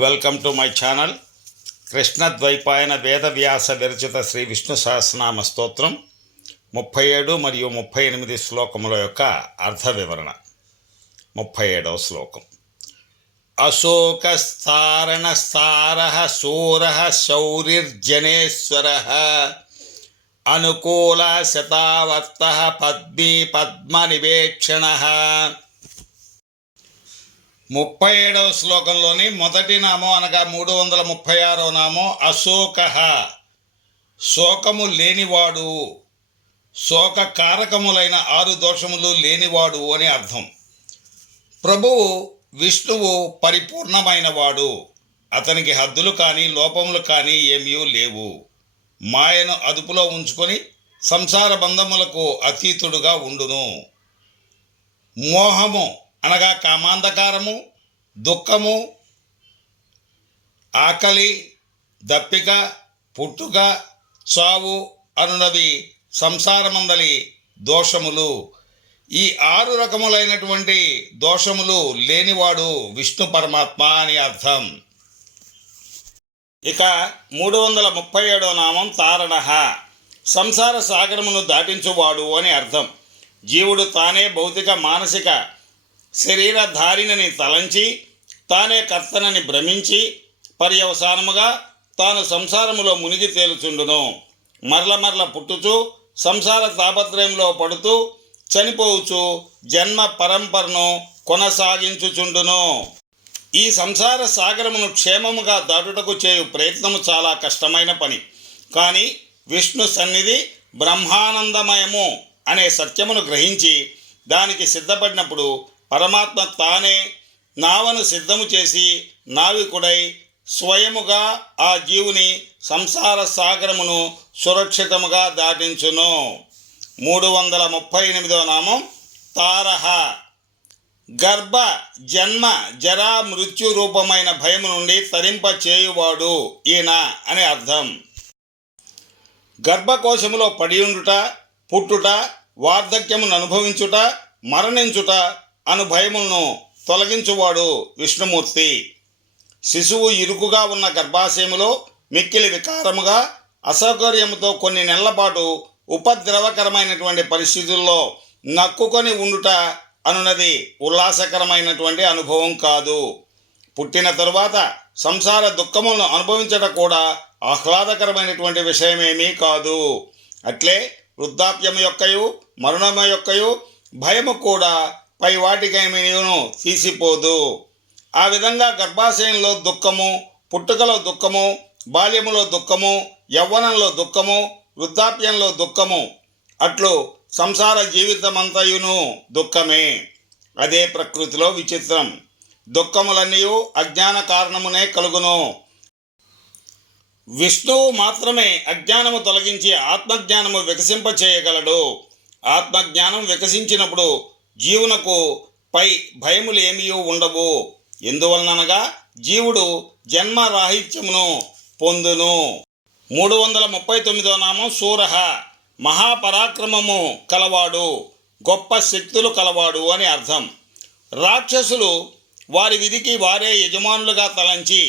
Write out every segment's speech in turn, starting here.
Welcome to my channel. Krishnadvaipayana Vedavyasa విరచిత శ్రీ విష్ణు సహస్రనామ స్తోత్రం 37 మరియు 38 శ్లోకముల యొక్క అర్థ వివరణ. 37వ శ్లోకం. అశోకస్థారణస్థారః శూరః శౌరిర్జనేశ్వరః అనుకూల శతావర్తః పద్మీ పద్మనివేక్షణః. 37వ శ్లోకంలోని మొదటి నామం అనగా 336వ నామం అశోకః, శోకము లేనివాడు, శోక కారకములైన 6 దోషములు లేనివాడు అని అర్థం. ప్రభువు విష్ణువు పరిపూర్ణమైనవాడు, అతనికి హద్దులు కానీ లోపములు కానీ ఏమీ లేవు. మాయను అదుపులో ఉంచుకొని సంసార బంధములకు అతీతుడుగా ఉండును. మోహము అనగా కామాంధకారము, దుఃఖము, ఆకలి, దప్పిక, పుట్టుక, చావు అనునవి సంసారమందలి దోషములు. ఈ 6 రకములైనటువంటి దోషములు లేనివాడు విష్ణు పరమాత్మ అని అర్థం. ఇక 337వ నామం తారణః, సంసార సాగరమును దాటించువాడు అని అర్థం. జీవుడు తానే భౌతిక మానసిక శరీరధారిణని తలంచి తానే కర్తనని భ్రమించి పర్యవసానముగా తాను సంసారములో మునిగి తేలుచుండును. మరల పుట్టుచు సంసార తాపత్రయంలో పడుతూ చనిపోవచ్చు జన్మ పరంపరను కొనసాగించుచుండును. ఈ సంసార సాగరమును క్షేమముగా దాటుటకు చేయు ప్రయత్నము చాలా కష్టమైన పని. కానీ విష్ణు సన్నిధి బ్రహ్మానందమయము అనే సత్యమును గ్రహించి దానికి సిద్ధపడినప్పుడు పరమాత్మ తానే నావను సిద్ధము చేసి నావికుడై స్వయముగా ఆ జీవుని సంసార సాగరమును సురక్షితముగా దాటించును. 338వ నామం తారః, గర్భ జన్మ జరా మృత్యు రూపమైన భయము నుండి తరింప చేయువాడు ఈయన అని అర్థం. గర్భకోశములో పడియుండుట, పుట్టుట, వార్ధక్యమును అనుభవించుట, మరణించుట అను భయములను తొలగించువాడు విష్ణుమూర్తి. శిశువు ఇరుకుగా ఉన్న గర్భాశయములో మిక్కిలి వికారముగా అసౌకర్యముతో కొన్ని నెలల పాటు ఉపద్రవకరమైనటువంటి పరిస్థితుల్లో నక్కుకొని ఉండుట అనున్నది ఉల్లాసకరమైనటువంటి అనుభవం కాదు. పుట్టిన తరువాత సంసార దుఃఖములను అనుభవించడం కూడా ఆహ్లాదకరమైనటువంటి విషయమేమీ కాదు. అట్లే వృద్ధాప్యము యొక్కయు మరణము యొక్కయు భయము కూడా పై వాటికేమీను తీసిపోదు. ఆ విధంగా గర్భాశయంలో దుఃఖము, పుట్టుకలో దుఃఖము, బాల్యములో దుఃఖము, యవ్వనంలో దుఃఖము, వృద్ధాప్యంలో దుఃఖము, అట్లు సంసార జీవితమంతయును దుఃఖమే. అదే ప్రకృతిలో విచిత్రం. దుఃఖములన్నీ అజ్ఞాన కారణమునే కలుగును. విష్ణువు మాత్రమే అజ్ఞానము తొలగించి ఆత్మజ్ఞానము వికసింపచేయగలడు. ఆత్మజ్ఞానం వికసించినప్పుడు జీవునకు పై భయములు ఏమీ ఉండవు. ఎందువలనగా జీవుడు జన్మరాహిత్యమును పొందును. 339వ నామం శూరః, మహాపరాక్రమము కలవాడు, గొప్ప శక్తులు కలవాడు అని అర్థం. రాక్షసులు వారి విధికి వారే యజమానులుగా తలంచి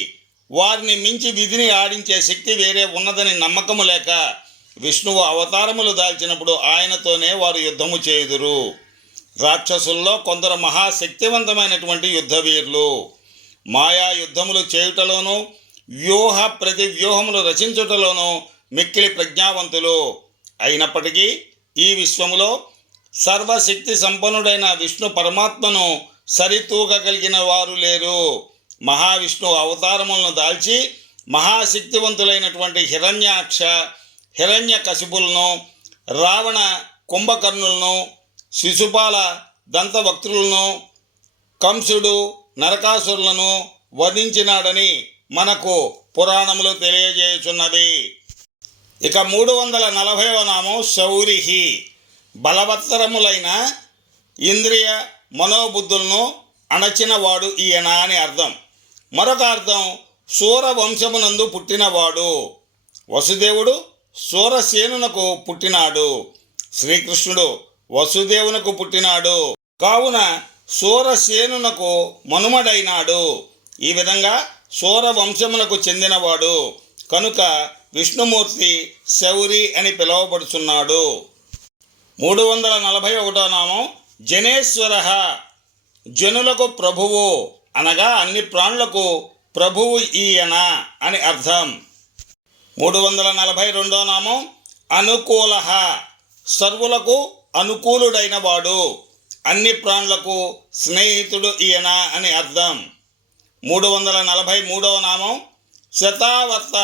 వారిని మించి విధిని ఆడించే శక్తి వేరే ఉన్నదని నమ్మకము లేక విష్ణువు అవతారములు దాల్చినప్పుడు ఆయనతోనే వారు యుద్ధము చేయుదురు. రాక్షసుల్లో కొందరు మహాశక్తివంతమైనటువంటి యుద్ధవీరులు. మాయా యుద్ధములు చేయుటలోనూ వ్యూహ ప్రతి వ్యూహములు రచించుటలోనూ మిక్కిలి ప్రజ్ఞావంతులు. అయినప్పటికీ ఈ విశ్వములో సర్వశక్తి సంపన్నుడైన విష్ణు పరమాత్మను సరితూగగలిగిన వారు లేరు. మహావిష్ణు అవతారములను దాల్చి మహాశక్తివంతులైనటువంటి హిరణ్యాక్ష, హిరణ్యకశిపులను, రావణ కుంభకర్ణులను, శిశుపాల దంతవక్త్రులను, కంసుడు నరకాసురులను వధించినాడని మనకు పురాణములు తెలియజేయుచున్నవి. ఇక 340వ నామం శౌరిః, బలవత్తరములైన ఇంద్రియ మనోబుద్ధులను అణచినవాడు ఈయన అని అర్థం. మరొక అర్థం సూర వంశమునందు పుట్టినవాడు. వసుదేవుడు సూరసేనునకు పుట్టినాడు. శ్రీకృష్ణుడు వసుదేవునకు పుట్టినాడు. కావున సూరసేనునకు మనుమడైనాడు. ఈ విధంగా సూర వంశములకు చెందినవాడు కనుక విష్ణుమూర్తి శౌరి అని పిలువబడుచున్నాడు. 341 నామం జనేశ్వర, జనులకు ప్రభువు అనగా అన్ని ప్రాణులకు ప్రభువు ఈయన అని అర్థం. 342 నామం అనుకూల, సర్వులకు అనుకూలుడైన వాడు, అన్ని ప్రాణులకు స్నేహితుడు ఈయన అని అర్థం. 343 నామం శతావర్త,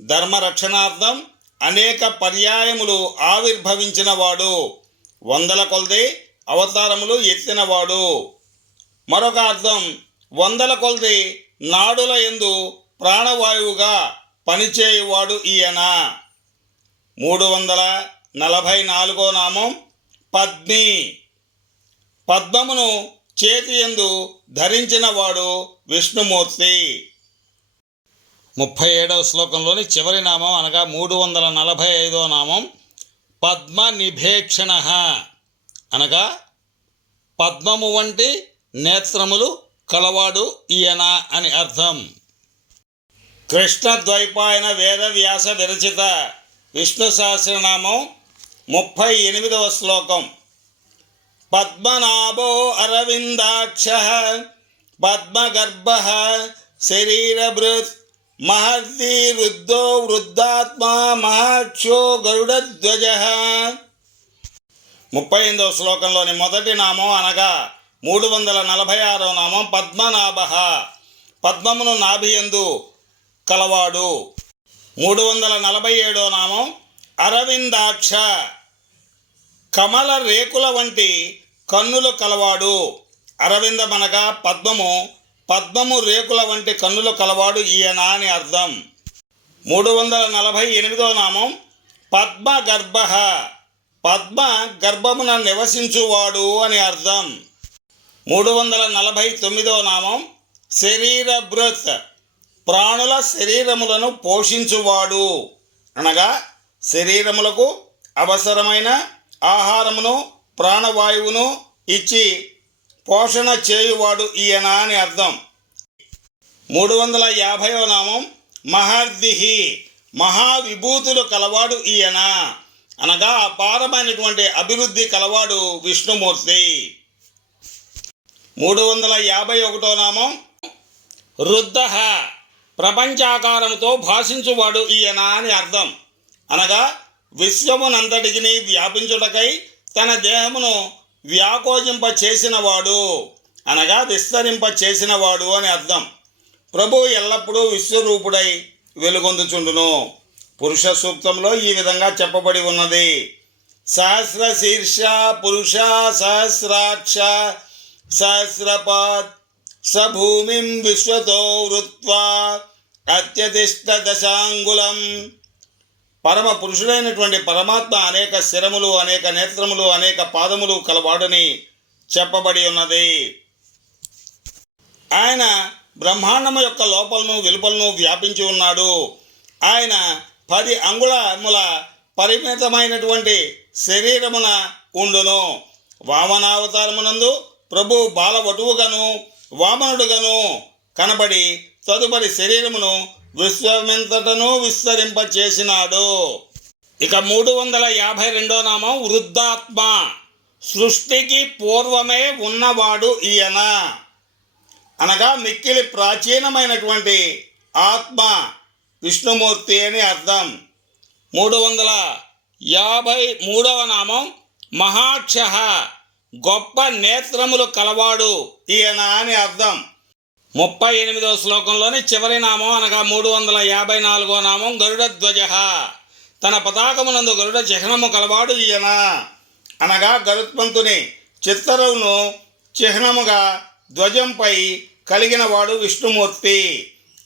ధర్మరక్షణార్థం అనేక పర్యాయములు ఆవిర్భవించినవాడు, వందల కొలది అవతారములు ఎత్తినవాడు. మరొక అర్థం వందల కొలది నాడుల యందు ప్రాణవాయువుగా పనిచేయువాడు ఈయన. 344 నామం పద్మి, పద్మమును చేతి యందు ధరించినవాడు విష్ణుమూర్తి. 37వ శ్లోకంలోని చివరి నామం అనగా 345వ నామం పద్మనిభేక్షణ, అనగా పద్మము వంటి నేత్రములు కలవాడు ఈయన అని అర్థం. కృష్ణద్వైపాయన వేదవ్యాస విరచిత విష్ణు సహస్రనామం 38వ శ్లోకం. పద్మనాభో అరవిందాక్ష పద్మగర్భ శరీరభృత్ మహర్షి వృద్ధో వృద్ధాత్మా మహాక్షో గరుడధ్వజ. 38వ శ్లోకంలోని మొదటి నామం అనగా 346వ నామం పద్మనాభ, పద్మమును నాభియందు కలవాడు. 347వ నామం అరవిందాక్ష, కమల రేకుల వంటి కన్నులు కలవాడు. అరవిందమనగా పద్మము, పద్మము రేకుల వంటి కన్నులు కలవాడు ఈయన అని అర్థం. 348వ నామం పద్మగర్భ, పద్మ గర్భమున నివసించువాడు అని అర్థం. 349వ నామం శరీరభృత్, ప్రాణుల శరీరములను పోషించువాడు, అనగా శరీరములకు అవసరమైన ఆహారమును ప్రాణవాయువును ఇచ్చి పోషణ చేయువాడు ఈయన అని అర్థం. 350వ నామం మహర్దిహి, మహావిభూతులు కలవాడు ఈయన, అనగా అపారమైనటువంటి అభివృద్ధి కలవాడు విష్ణుమూర్తి. 351వ నామం రుద్ధ, ప్రపంచాకారముతో భాషించువాడు ఈయన అని అర్థం, అనగా విశ్వమునంతటికి వ్యాపించుటకై తన దేహమును వ్యాకోజింప చేసినవాడు, అనగా విస్తరింప చేసినవాడు అని అర్థం. ప్రభువు ఎల్లప్పుడూ విశ్వరూపుడై వెలుగొందుచుండును. పురుష సూక్తంలో ఈ విధంగా చెప్పబడి ఉన్నది. సహస్ర శీర్ష పురుష సహస్రాక్ష సహస్రపాద్ సభూమిం విశ్వతో వృత్వా అత్యతిష్ట దశాంగులం. పరమ పురుషుడైనటువంటి పరమాత్మ అనేక శిరములు, అనేక నేత్రములు, అనేక పాదములు కలవాడని చెప్పబడి ఉన్నది. ఆయన బ్రహ్మాండము యొక్క లోపలను వెలుపలను వ్యాపించి ఉన్నాడు. ఆయన 10 అంగుళముల పరిమితమైనటువంటి శరీరమున ఉండును. వామనావతారమునందు ప్రభు బాలవటువుగాను వామనుడుగాను కనబడి తదుపరి శరీరమును విశ్వమెంతటను విస్తరింప చేసినాడు. ఇక 352వ నామం వృద్ధాత్మ, సృష్టికి పూర్వమే ఉన్నవాడు ఈయన, అనగా మిక్కిలి ప్రాచీనమైనటువంటి ఆత్మ విష్ణుమూర్తి అని అర్థం. 353వ నామం మహాక్ష, గొప్ప నేత్రములు కలవాడు ఈయన అని అర్థం. 38వ శ్లోకంలోని చివరి నామం అనగా 354వ నామం గరుడధ్వజ, తన పతాకమునందు గరుడ చిహ్నము కలవాడు ఈయన, అనగా గరుత్మంతుని చిత్తరువును చిహ్నముగా ధ్వజంపై కలిగినవాడు విష్ణుమూర్తి.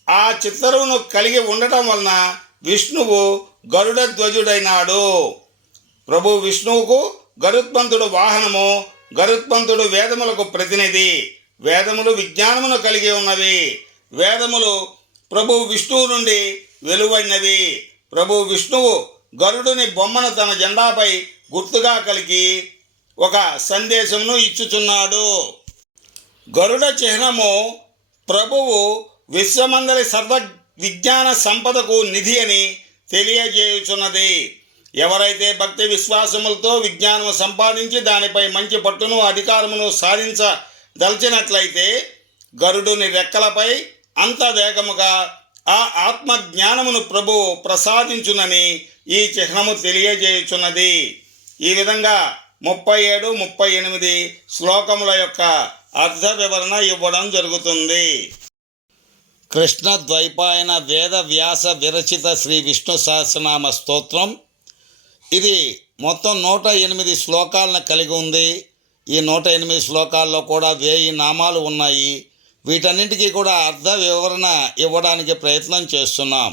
ఆ చిత్తరువును కలిగి ఉండటం వలన విష్ణువు గరుడ ధ్వజుడైనాడు. ప్రభు విష్ణువుకు గరుత్మంతుడు వాహనము, గరుత్మంతుడు వేదములకు ప్రతినిధి. వేదములు విజ్ఞానమును కలిగి ఉన్నవి. వేదములు ప్రభు విష్ణువు నుండి వెలువడినవి. ప్రభు విష్ణువు గరుడుని బొమ్మను తన జెండాపై గుర్తుగా కలిగి ఒక సందేశమును ఇచ్చుచున్నాడు. గరుడ చిహ్నము ప్రభువు విశ్వమందరి సర్వ విజ్ఞాన సంపదకు నిధి అని తెలియజేయుచున్నది. ఎవరైతే భక్తి విశ్వాసములతో విజ్ఞానము సంపాదించి దానిపై మంచి పట్టును అధికారమును సాధించదలిచినట్లయితే గరుడుని రెక్కలపై అంత వేగముగా ఆ ఆత్మజ్ఞానమును ప్రభు ప్రసాదించునని ఈ చిహ్నము తెలియజేయుచున్నది. ఈ విధంగా 37, 38 శ్లోకముల యొక్క అర్థ వివరణ ఇవ్వడం జరుగుతుంది. కృష్ణ ద్వైపాయన వేద వ్యాస విరచిత శ్రీ విష్ణు సహస్రనామ స్తోత్రం. ఇది మొత్తం 108 శ్లోకాలను కలిగి ఉంది. ఈ 108 శ్లోకాల్లో కూడా 1000 నామాలు ఉన్నాయి. వీటన్నింటికీ కూడా అర్థ వివరణ ఇవ్వడానికి ప్రయత్నం చేస్తున్నాం.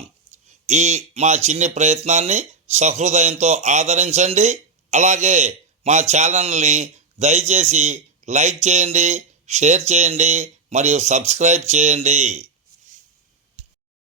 ఈ మా చిన్ని ప్రయత్నాన్ని సహృదయంతో ఆదరించండి. అలాగే మా ఛానల్ని దయచేసి లైక్ చేయండి, షేర్ చేయండి మరియు సబ్స్క్రైబ్ చేయండి.